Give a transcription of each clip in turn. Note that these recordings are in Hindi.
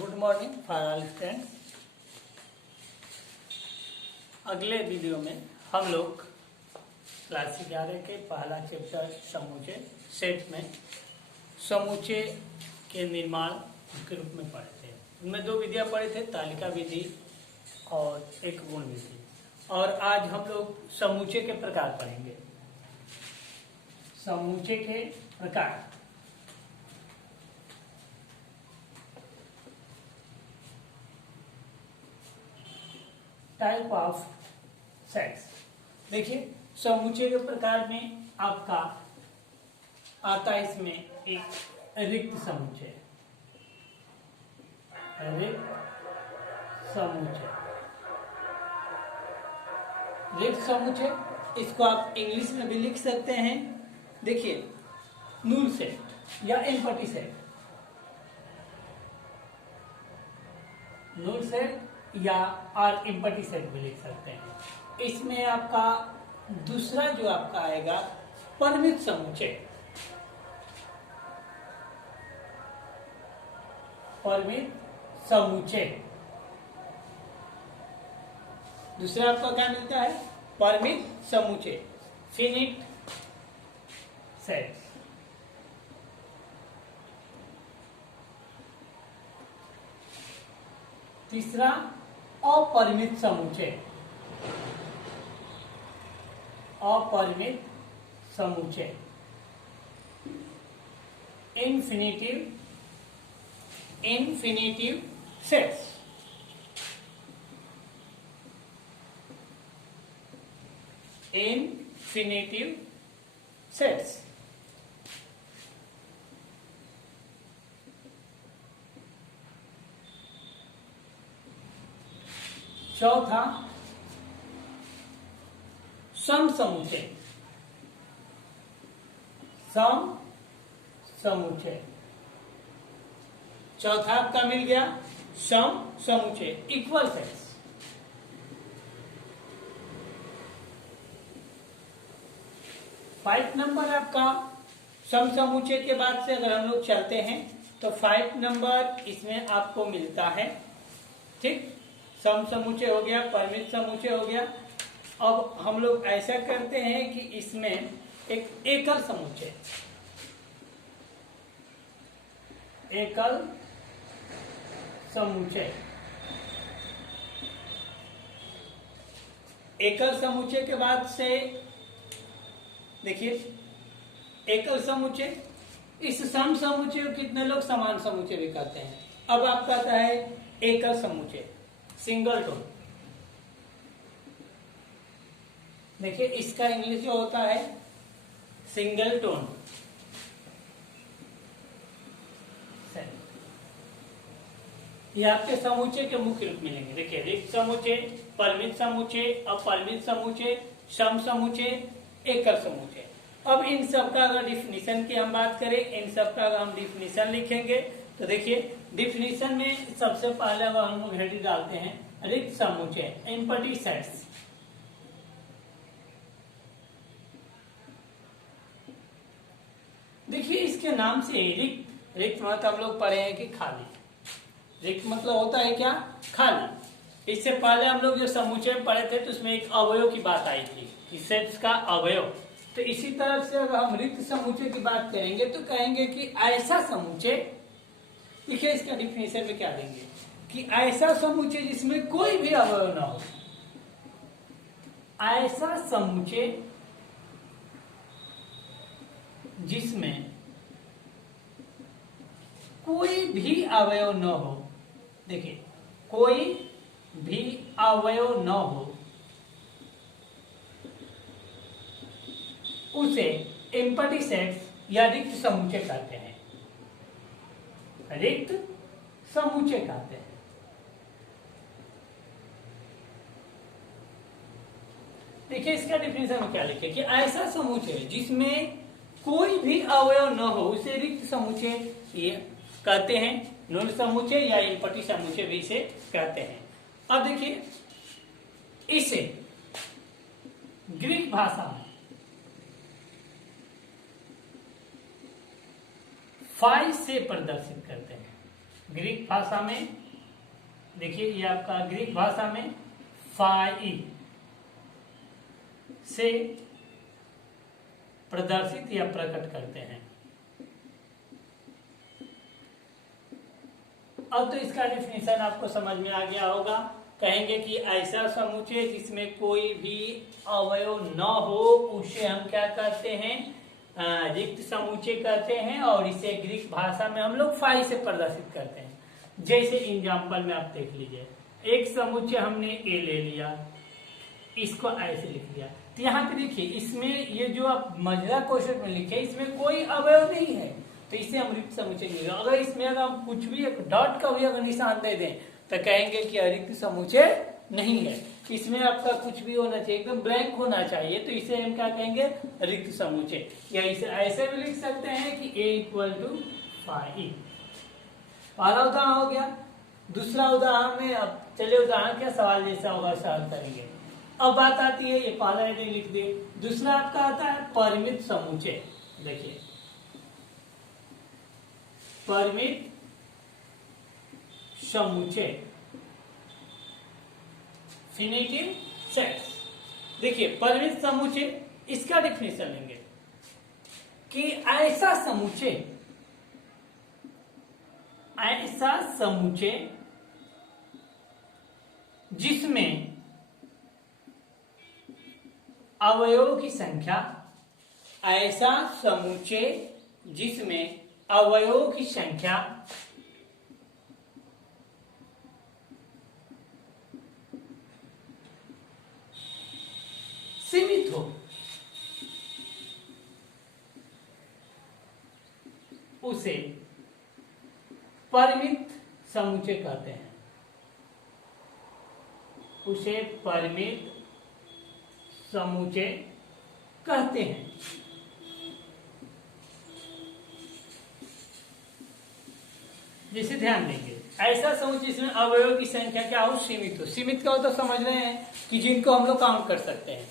Good morning for all students. अगले वीडियो में हम लोग क्लास 11 के पहला चैप्टर समूचे सेट में समूचे के निर्माण के रूप में पढ़े थे। उनमें दो विधियां पढ़े थे, तालिका विधि और एक गुण विधि। और आज हम लोग समूचे के प्रकार पढ़ेंगे। समूचे के प्रकार। Type of sets. देखिए, समूचे के प्रकार में आपका आता है इसमें एक रिक्त समुच्चय। रिक्त समुच्चय इसको आप इंग्लिश में भी लिख सकते हैं। देखिए, नूल सेट या एम्प्टी सेट, नूल सेट या और एम्प्टी सेट भी लिख सकते हैं। इसमें आपका दूसरा जो आपका आएगा परिमित समुच्चय। परिमित समुच्चय दूसरा आपका क्या मिलता है? परिमित समुच्चय, फिनिट सेट। तीसरा अपरिमित समुच्चय। अपरिमित समुच्चय, इन्फिनिटिव सेट्स। Infinitive sets. चौथा सम समुच्चय। सम समुच्चय चौथा आपका मिल गया सम समुच्चय, इक्वल सेट्स। फाइव नंबर आपका सम समुच्चय के बाद से अगर हम लोग चलते हैं तो 5 नंबर इसमें आपको मिलता है। ठीक, सम समुच्चय हो गया, परिमित समुच्चय हो गया। अब हम लोग ऐसा करते हैं कि इसमें एक एकल समुच्चय, एकल समुच्चय। एकल समुच्चय के बाद से देखिए, एकल समुच्चय, इस सम समुच्चय को कितने लोग समान समुच्चय भी कहते हैं। अब आपका आता है एकल समुच्चय, सिंगल टोन। देखिए, इसका इंग्लिश जो होता है सिंगल टोन। ये आपके समुच्चय के मुख्य रूप मिलेंगे। देखिए, रिक्त समुच्चय, परिमित समुच्चय, अपरिमित समुच्चय, सम समुच्चय, एकल समुच्चय। अब इन सब का अगर डिफिनीशन की हम बात करें, इन सब का अगर हम डिफिनीशन लिखेंगे तो देखिए, डिफिनीशन में सबसे पहले अब हम लोग हेडिंग डालते हैं रिक्त समुच्चय, एम्प्टी सेट्स। देखिए, इसके नाम से रिक्त, रिक्त मतलब हम लोग पढ़े हैं कि खाली। रिक्त मतलब होता है क्या? खाली। इससे पहले हम लोग जो समुच्चय पढ़े थे तो उसमें एक अवयव की बात आई थी कि सेट्स का अवयव। तो इसी तरह से अगर हम रिक्त समुच्चय की बात करेंगे तो कहेंगे कि ऐसा समुच्चय, देखिए इसका डिफिनेशन में क्या देंगे कि ऐसा समुच्चय जिसमें कोई भी अवयव ना हो। ऐसा समुच्चय जिसमें कोई भी अवयव न हो। देखिए, कोई भी अवयव न हो, उसे एम्प्टी सेट्स या रिक्त समुच्चय कहते हैं। रिक्त समुच्चय कहते हैं। देखिए, इसका डिफिनेशन में क्या लिखे कि ऐसा समुच्चय जिसमें कोई भी अवयव न हो उसे रिक्त समुच्चय ये कहते हैं। नूल समुच्चय या एम्प्टी समुच्चय भी इसे कहते हैं। अब देखिए, इसे ग्रीक भाषा में फाइ से प्रदर्शित करते हैं। ग्रीक भाषा में देखिए, ये आपका ग्रीक भाषा में फाई से प्रदर्शित या प्रकट करते हैं। अब तो इसका डेफिनेशन आपको समझ में आ गया होगा। कहेंगे कि ऐसा समुच्चय जिसमें कोई भी अवयव न हो उसे हम क्या कहते हैं, रिक्त समुच्चय कहते हैं, और इसे ग्रीक भाषा में हम लोग फाई से प्रदर्शित करते हैं। जैसे एग्जाम्पल में आप देख लीजिए, एक समुच्चय हमने ए ले लिया, इसको ऐसे लिख दिया, तो यहाँ पे देखिए इसमें ये जो आप मजेदार क्वेश्चन में लिखे इसमें कोई अवयव नहीं है, तो इसे हम रिक्त समुच्चय नहीं। अगर इसमें अगर हम कुछ भी एक डॉट का भी अगर निशान दे दें तो कहेंगे कि रिक्त समुच्चय नहीं है। इसमें आपका कुछ भी होना चाहिए, एकदम ब्लैंक होना चाहिए, तो इसे हम क्या कहेंगे, रिक्त समुच्चय। या इसे ऐसे भी लिख सकते हैं कि A इक्वल टू फाई। पहला उदाहरण हो गया। दूसरा उदाहरण में अब चलिए उदाहरण क्या सवाल जैसा होगा सॉल्व करेंगे। अब बात आती है, ये पहला यदि लिख दिए, दूसरा आपका आता है परिमित समुच्चय। देखिए परिमित समुच्चय, फिनिटिव सेट्स। देखिए परिमित समुच्चय, इसका डेफिनेशन लेंगे कि ऐसा समुच्चय जिसमें अवयवों की संख्या, ऐसा समुच्चय जिसमें अवयवों की संख्या सीमित हो, उसे परिमित समुच्चय कहते हैं। उसे परिमित समुच्चय कहते हैं। जैसे ध्यान देंगे, ऐसा समुच्चय जिसमें अवयवों की संख्या क्या हो, सीमित हो। सीमित का हो तो समझ रहे हैं कि जिनको हम लोग काउंट कर सकते हैं,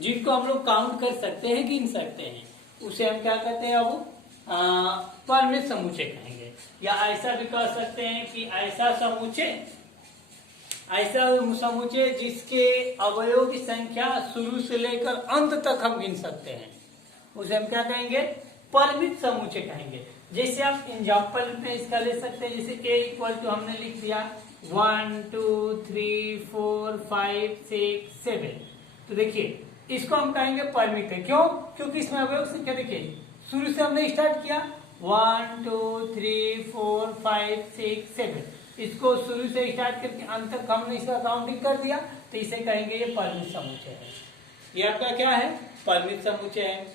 जिनको हम लोग काउंट कर सकते हैं, गिन सकते हैं, उसे हम क्या कहते हैं, अब परिमित समुच्चय कहेंगे। या ऐसा भी कह सकते हैं कि ऐसा समुच्चय जिसके अवयवों की संख्या शुरू से लेकर अंत तक हम गिन सकते हैं, उसे हम क्या कहेंगे, परिमित समुच्चय कहेंगे। जैसे आप एग्जाम्पल में इसका ले सकते हैं, जैसे A इक्वल टू हमने लिख दिया 1 2 3 4 5 6 7, तो देखिए इसको हम कहेंगे परिमित है। क्यों? क्योंकि इसमें अवयव संख्या देखिए शुरू से हमने स्टार्ट किया 1 2 3 4 5 6 7, इसको शुरू से स्टार्ट करके अंत तक हमने इसका काउंटिंग कर दिया, तो इसे कहेंगे ये परिमित समुच्चय है। ये आपका क्या है, परिमित समुच्चय है।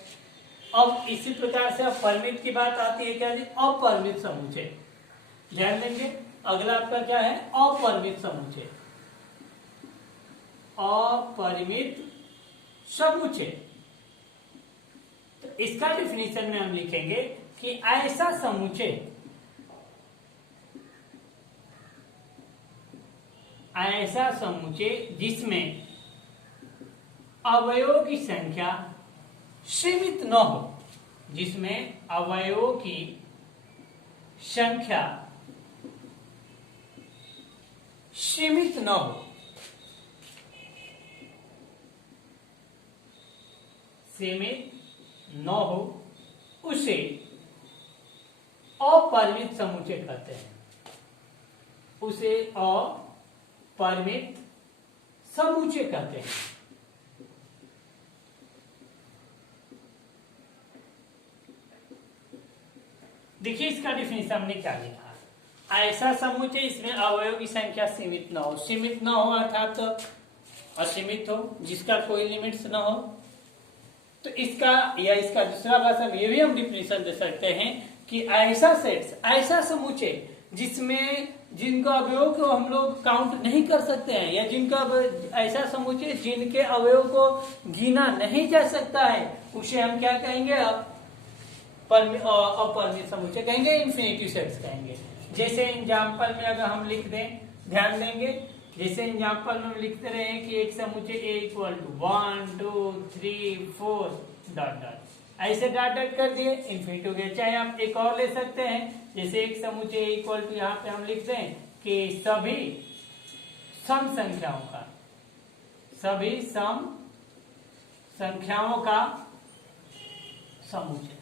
अब इसी प्रकार से अब परिमित की बात आती है क्या जी, अपरिमित समुच्चय। ध्यान देंगे, अगला आपका क्या है, अपरिमित समुच्चय। अपरिमित समुच्चय, तो इसका डेफिनेशन में हम लिखेंगे कि ऐसा समुच्चय जिसमें अवयवों की संख्या सीमित न हो, जिसमें अवयवों की संख्या सीमित न हो, उसे अपरिमित समुच्चय कहते हैं। उसे अपरिमित समुच्चय कहते हैं। देखिए इसका डेफिनेशन हमने क्या लिखा, ऐसा समुच्चय इसमें अवयव की संख्या सीमित न हो। सीमित न हो अर्थात असीमित हो, जिसका कोई लिमिट्स न हो। तो इसका या इसका दूसरा भाषा में ये भी हम डिफिनेशन दे सकते हैं कि ऐसा सेट्स, ऐसा समुच्चय जिनका अवयव को हम लोग काउंट नहीं कर सकते हैं, या ऐसा समुच्चय जिनके अवयव को गिना नहीं जा सकता है, उसे हम क्या कहेंगे, अपरिमित समुच्चय कहेंगे, इन्फिनिटिव सेट्स कहेंगे। जैसे एग्जाम्पल में अगर हम लिख दें, ध्यान देंगे, जैसे एग्जाम्पल में हम लिखते रहे कि एक समुच्चय A equal to 1 2 3 4 dot dot, ऐसे डॉट डॉट कर दिए, इन्फिनिटी हो गया। चाहे आप एक और ले सकते हैं जैसे एक समुच्चय इक्वल टू यहाँ पे हम लिख दें कि सभी सम संख्याओं का, सभी सम संख्याओं का समुच्चय।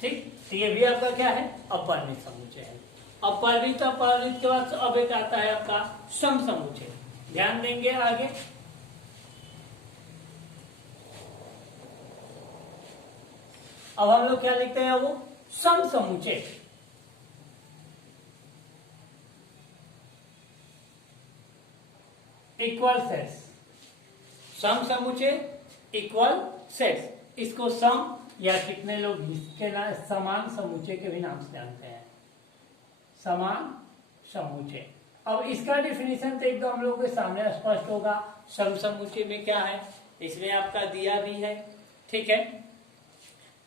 ठीक, तो ये भी आपका क्या है, अपरिमित समुच्चय है। अपरिमित अपरिमित के बाद अब एक आता है आपका सम समुच्चय। ध्यान देंगे आगे, अब हम लोग क्या लिखते हैं, वो सम समुच्चय। इक्वल सेट्स, सम समुच्चय इक्वल सेट्स, इसको सम या कितने लोग इसके नाम समान समुच्चय के भी नाम से जानते हैं, समान समुच्चय। अब इसका डिफिनीशन तो एकदम हम लोगों के सामने स्पष्ट होगा, सम समुच्चय में क्या है, इसमें आपका दिया भी है। ठीक है,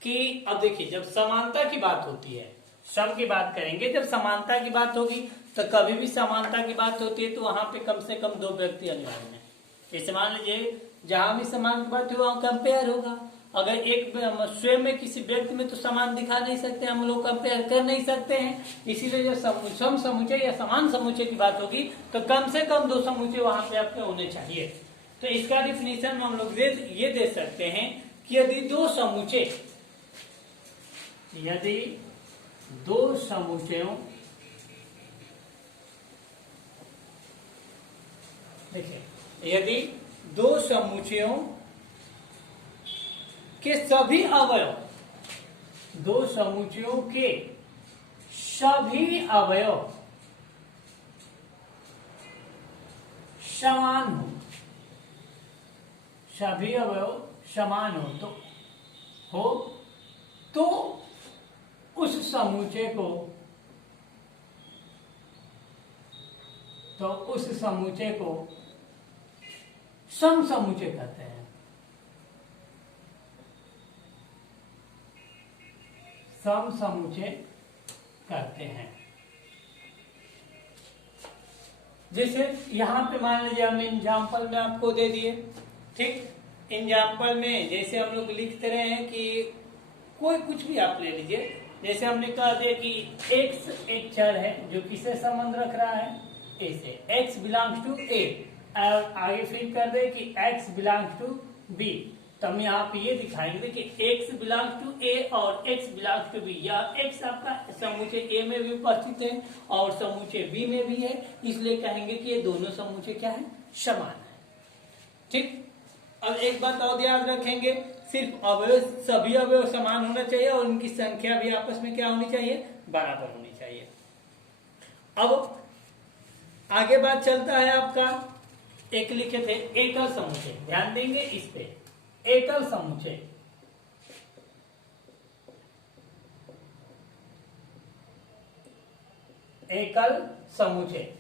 कि अब देखिए जब समानता की बात होती है, सम की बात करेंगे, जब समानता की बात होगी तो कभी भी समानता की बात होती है तो वहां पे कम से कम दो व्यक्ति अनिवार्य है। जैसे मान लीजिए जहां भी समान की बात हो वहां कंपेयर होगा। अगर एक स्वयं में किसी व्यक्ति में तो समान दिखा नहीं सकते, हम लोग कंपेयर कर नहीं सकते हैं, इसीलिए जब सम समुच्चय या समान समुच्चय की बात होगी तो कम से कम दो समुच्चय वहां पे आपके होने चाहिए। तो इसका डिफिनीशन हम लोग ये दे सकते हैं कि यदि दो समुच्चयों, देखिए यदि दो समुच्चयों के सभी अवयव, दो समुच्चयों के सभी अवयव समान हो तो उस समुच्चय को सम समुच्चय कहते हैं। सम समुच्चय कहते हैं। जैसे यहां पे मान लीजिए हम एग्जाम्पल में आपको दे दिए। ठीक, एग्जाम्पल में जैसे हम लोग लिखते रहे हैं कि कोई कुछ भी आप ले लीजिए, जैसे हमने कहा दिया कि x एक चर है जो किससे संबंध रख रहा है, a से, x बिलोंग्स टू a, और आगे फिर कर दे कि x बिलोंग्स टू b, तो हम यहाँ पे ये दिखाएंगे कि x बिलोंग्स टू a और x बिलोंग्स टू b, या x आपका समुच्चय a में भी उपस्थित है और समुच्चय b में भी है, इसलिए कहेंगे कि ये दोनों समुच्चय क्या है, समान है। ठीक, अब एक बात और याद रखेंगे, सिर्फ अवयव, सभी अवयव समान होना चाहिए और उनकी संख्या भी आपस में क्या होनी चाहिए, बराबर होनी चाहिए। अब आगे बात चलता है आपका, एक लिखे थे एकल समुच्चय, ध्यान देंगे इस पे, एकल समुच्चय। एकल समुच्चय,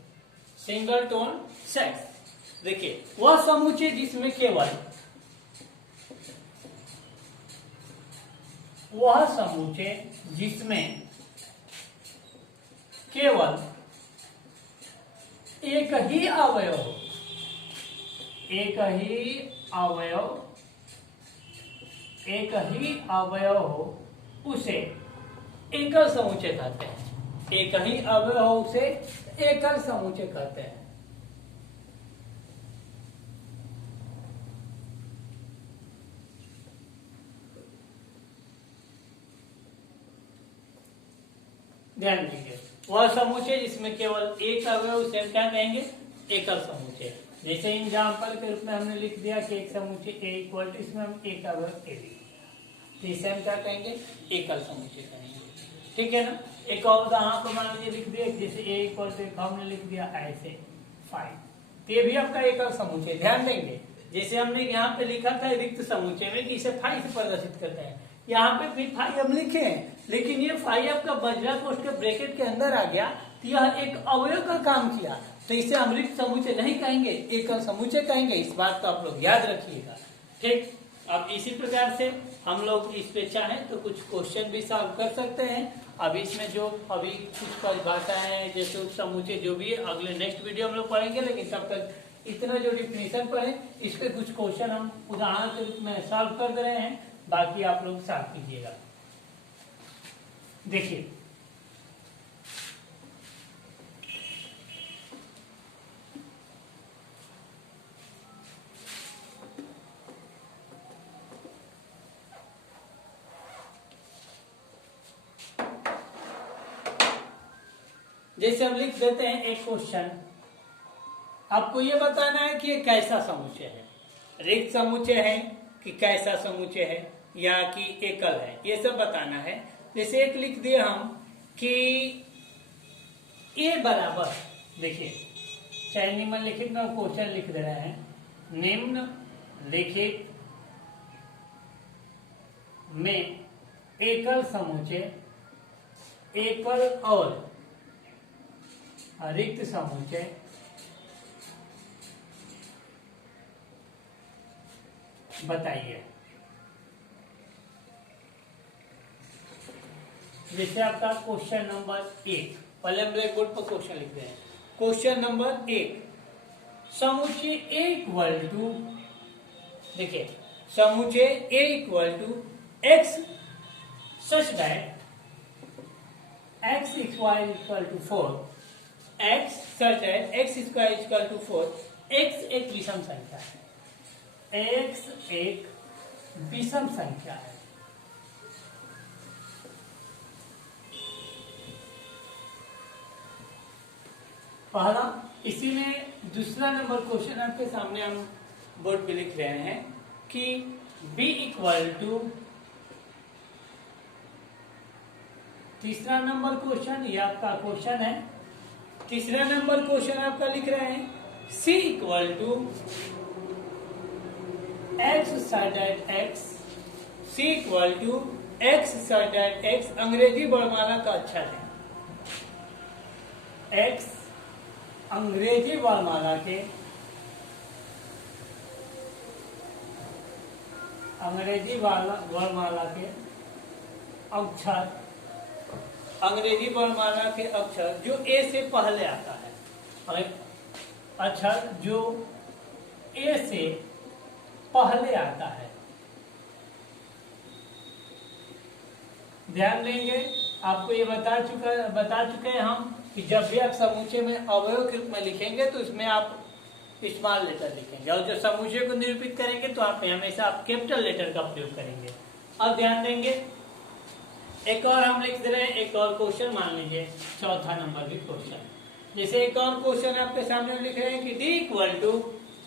सिंगल टोन सेट्स। देखिए वह समुच्चय जिसमें केवल, वह समुच्चय जिसमें केवल एक ही अवयव हो, एक ही अवयव हो, उसे एकल समुच्चय कहते हैं। एक ही अवयव हो उसे एकल समुच्चय कहते हैं। ध्यान दीजिए, वह समुच्चय जिसमें केवल एक अवयव, उसे क्या कहेंगे, एकल समुच्चय। जैसे एग्जाम्पल के रूप में हमने लिख दिया कि एक समुच्चय a इक्वल टू, इसमें हम एक अवयव a लिखेंगे, तो इसे हम क्या कहेंगे, एकल समुच्चय कहेंगे। ठीक है ना। एक और उदाहरण पर मान लीजिए लिख दिया, जैसे a इक्वल टू हमने लिख दिया ऐसे 5, तो ये भी आपका एकल समुच्चय। ध्यान देंगे जैसे हमने यहाँ पे लिखा था रिक्त समुच्चय में कि इसे 5 से प्रदर्शित करते हैं, यहाँ पे भी 5 हम लिखे हैं, लेकिन ये 5 आपका बजरा कोष्ठ के ब्रैकेट के अंदर आ गया, तो यह एक अवयव का काम किया, तो इसे हम रिक्त समुच्चय नहीं कहेंगे, एकल समुच्चय कहेंगे। इस बात को आप लोग याद रखिएगा। ठीक, अब इसी प्रकार से हम लोग इस पे चाहें तो कुछ क्वेश्चन भी सॉल्व कर सकते हैं। अभी इसमें जो अभी कुछ परिभाषाएं हैं, जैसे उपसमुच्चय जो भी है, अगले नेक्स्ट वीडियो हम लोग पढ़ेंगे, लेकिन तब तक इतना जो डिफिनीशन पढ़े, इस पे कुछ क्वेश्चन हम उदाहरण के रूप में सॉल्व कर दे रहे हैं। बाकी आप लोग साफ कीजिएगा। देखिए जैसे हम लिख देते हैं एक क्वेश्चन, आपको ये बताना है कि ये कैसा समुच्चय है, रिक्त समुच्चय है कि कैसा समुच्चय है या कि एकल है, ये सब बताना है। जैसे एक लिख दिए हम कि ए बराबर, देखिए चाहे निम्नलिखित में क्वेश्चन लिख दे रहे हैं, निम्नलिखित में एकल समुच्चय, एकल और रिक्त समुच्चय बताइए। जैसे आपका क्वेश्चन नंबर 1, पहले हम ब्लैक बोर्ड पर क्वेश्चन लिख रहे हैं। क्वेश्चन नंबर 1, समुच्चय ए इक्वल टू, देखिए समुच्चय A equal to x such that x square equal to 4, x such that x square equal to 4, x एक विषम संख्या है, एक्स एक विषम संख्या है। पहला, इसी में दूसरा नंबर क्वेश्चन आपके सामने हम बोर्ड पे लिख रहे हैं कि b इक्वल टू, तीसरा नंबर क्वेश्चन, ये आपका क्वेश्चन है, तीसरा नंबर क्वेश्चन आपका लिख रहे हैं c equal to x side x, c equal to x side x, अंग्रेजी वर्णमाला का अक्षर है, x अंग्रेजी वर्णमाला के, अंग्रेजी वर्णमाला के अक्षर, अंग्रेजी वर्णमाला के अक्षर जो ए से पहले आता है, अक्षर जो ए से पहले आता है। ध्यान देंगे, आपको ये बता चुके हैं हम कि जब भी आप समुच्चय में अवयव के रूप में लिखेंगे तो इसमें आप स्मॉल लेटर लिखेंगे, और जो समुच्चय को निरूपित करेंगे तो आप हमेशा आप कैपिटल लेटर का प्रयोग करेंगे। अब ध्यान देंगे, एक और हम लिख दे रहे हैं, एक और क्वेश्चन मान लीजिए, चौथा नंबर भी क्वेश्चन। जैसे एक और क्वेश्चन आपके सामने लिख रहे हैं कि डी इक्वल टू,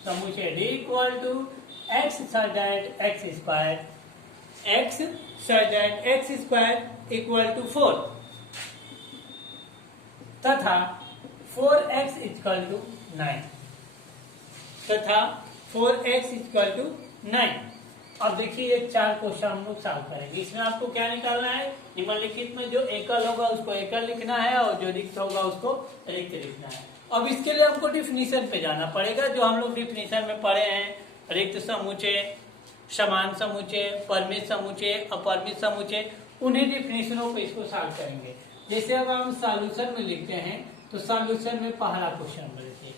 समुच्चय D equal to x side x square, x side x square equal to 4 तथा 4x इक्वल टू 9, तथा 4x इक्वल टू 9। अब देखिए ये 4 क्वेश्चन हम लोग सॉल्व करेंगे। इसमें आपको क्या निकालना है, निम्नलिखित में जो एकल होगा उसको एकल लिखना है और जो रिक्त होगा उसको रिक्त लिखना है। अब इसके लिए हमको डिफिनीशन पे जाना पड़ेगा, जो हम लोग डिफिनीशन में पढ़े हैं, रिक्त समुच्चय, समान समुच्चय, परिमित समुच्चय, अपरिमित समुच्चय, उन्हीं डिफिनीशनों पे इसको सॉल्व करेंगे। जैसे अब हम सॉल्यूशन में लिखते हैं तो सॉल्यूशन में पहला क्वेश्चन नंबर देखिए,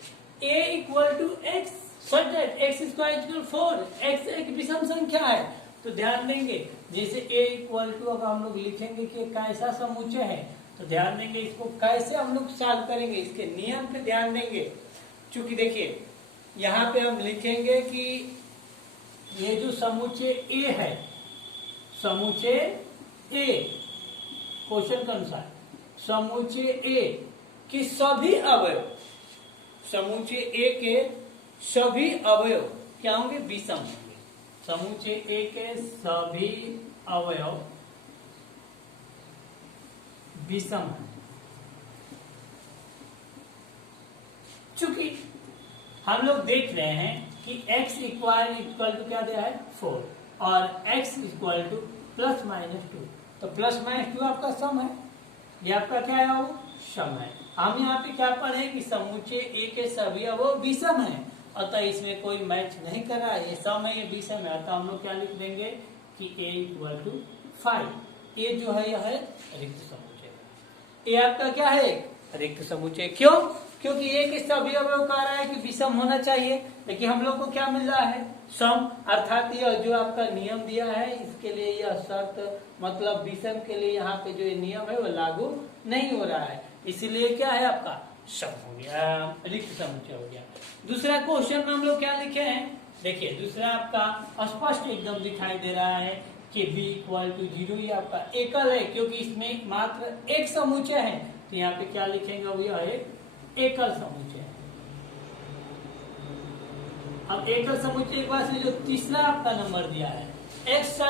a equal to x such that x square equal 4, x एक विषम संख्या है। तो ध्यान देंगे, जैसे a इक्वल टू अगर हम लोग लिखेंगे कि कैसा समुच्चय है, तो ध्यान देंगे इसको कैसे हम लोग सॉल्व करेंगे, इसके नियम पे ध्यान देंगे। चूंकि देखिए यहाँ पे हम लिखेंगे कि ये जो समुच्चय a है, समुच्चय a क्वेश्चन के अनुसार समुच्चय ए के सभी अवयव, समुच्चय ए के सभी अवयव क्या होंगे, विषम होंगे। समुच्चय ए के सभी अवयव विषम है। चूंकि हम लोग देख रहे हैं कि x इक्वल टू क्या दिया है 4 और x equal two plus minus 2, तो प्लस माइनस 2 आपका सम है, ये आपका क्या है, वो सम है। हम यहाँ पे क्या पढ़े कि समुच्चय ए के सभी अवयव विषम है, अतः इसमें कोई मैच नहीं कर रहा है, ये सम है, ये विषम है, अतः हम लोग क्या लिख देंगे कि a इक्वल टू 5। ये जो है यह है रिक्त समुच्चय, ये आपका क्या है रिक्त समुच्चय। क्यों, क्योंकि एक इस सभी अवयव कह रहा है कि विषम होना चाहिए, लेकिन हम लोग को क्या मिल रहा है, सम। अर्थात ये जो आपका नियम दिया है इसके लिए यह शर्त, मतलब विषम के लिए यहाँ पे जो ये नियम है वो लागू नहीं हो रहा है, इसीलिए क्या है आपका सम हो गया, रिक्त समुच्चय हो गया। दूसरा क्वेश्चन में हम लोग क्या लिखे हैं, देखिए दूसरा आपका स्पष्ट एकदम दिखाई दे रहा है कि b इक्वल टू 0, ये आपका एकल है क्योंकि इसमें मात्र एक समुच्चय है, तो यहाँ पे क्या लिखेंगे, वो यह एक एकल समुच्चय है। अब एकल समुच्चय के बाद जो तीसरा आपका नंबर दिया है x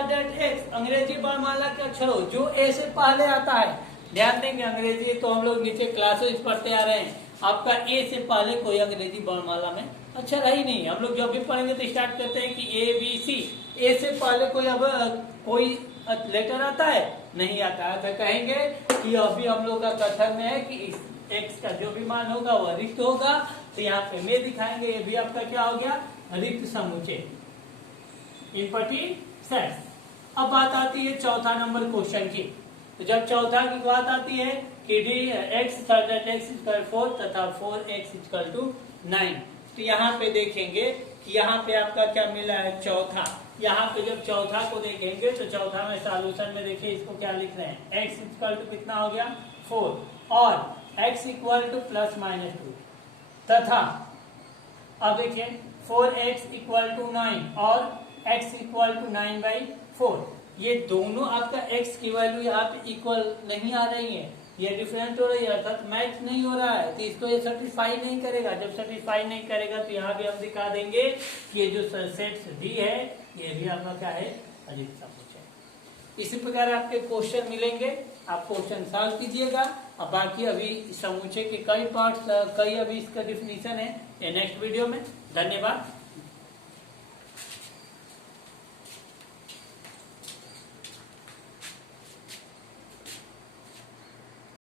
x, अंग्रेजी वर्णमाला के अक्षरों जो a से पहले आता है, ध्यान देंगे अंग्रेजी तो हम लोग नीचे क्लासेस पढ़ते आ रहे हैं, आपका ए से पहले कोई अंग्रेजी वर्णमाला में अक्षर है ही नहीं। हम लोग जब भी पढ़ेंगे तो स्टार्ट करते हैं कि ए बी सी, ए से पहले कोई लेटर आता है, नहीं आता है, तो कहेंगे कि अभी हम लोग का कथन में है कि इस एक्स का जो भी मान होगा वह रिक्त होगा, तो यहाँ पे में दिखाएंगे, ये भी आपका क्या हो गया, रिक्त समुच्चय, इनपटी सेट्स। अब बात आती है चौथा नंबर क्वेश्चन की, तो जब चौथा की बात आती है कि x = 4 तथा 4x = 9, तो यहाँ पे देखेंगे कि यहाँ पे आपका क्या मिला है, चौथा। यहाँ पे जब चौथा को देखेंगे तो चौथा में सॉल्यूशन में देखिए इसको क्या लिख रहे हैं, x = कितना हो गया 4 और x = ±2 तथा अब देखिए 4x = 9 और x = 9/4, ये दोनों आपका x की वैल्यू यहाँ पे इक्वल नहीं आ रही है, ये डिफरेंट हो रही है, अर्थात मैच नहीं हो रहा है, तो इसको ये सेटिस्फाई नहीं करेगा। जब सेटिस्फाई नहीं करेगा तो यहाँ भी हम दिखा देंगे कि ये जो सेट्स दी है ये भी आपका क्या है, रिक्त समुच्चय। इसी प्रकार आपके क्वेश्चन मिलेंगे, आप क्वेश्चन सॉल्व कीजिएगा। अब बाकी अभी समुच्चय के कई पार्ट्स, कई अभी इसका डिफिनीशन है, ये नेक्स्ट वीडियो में। धन्यवाद।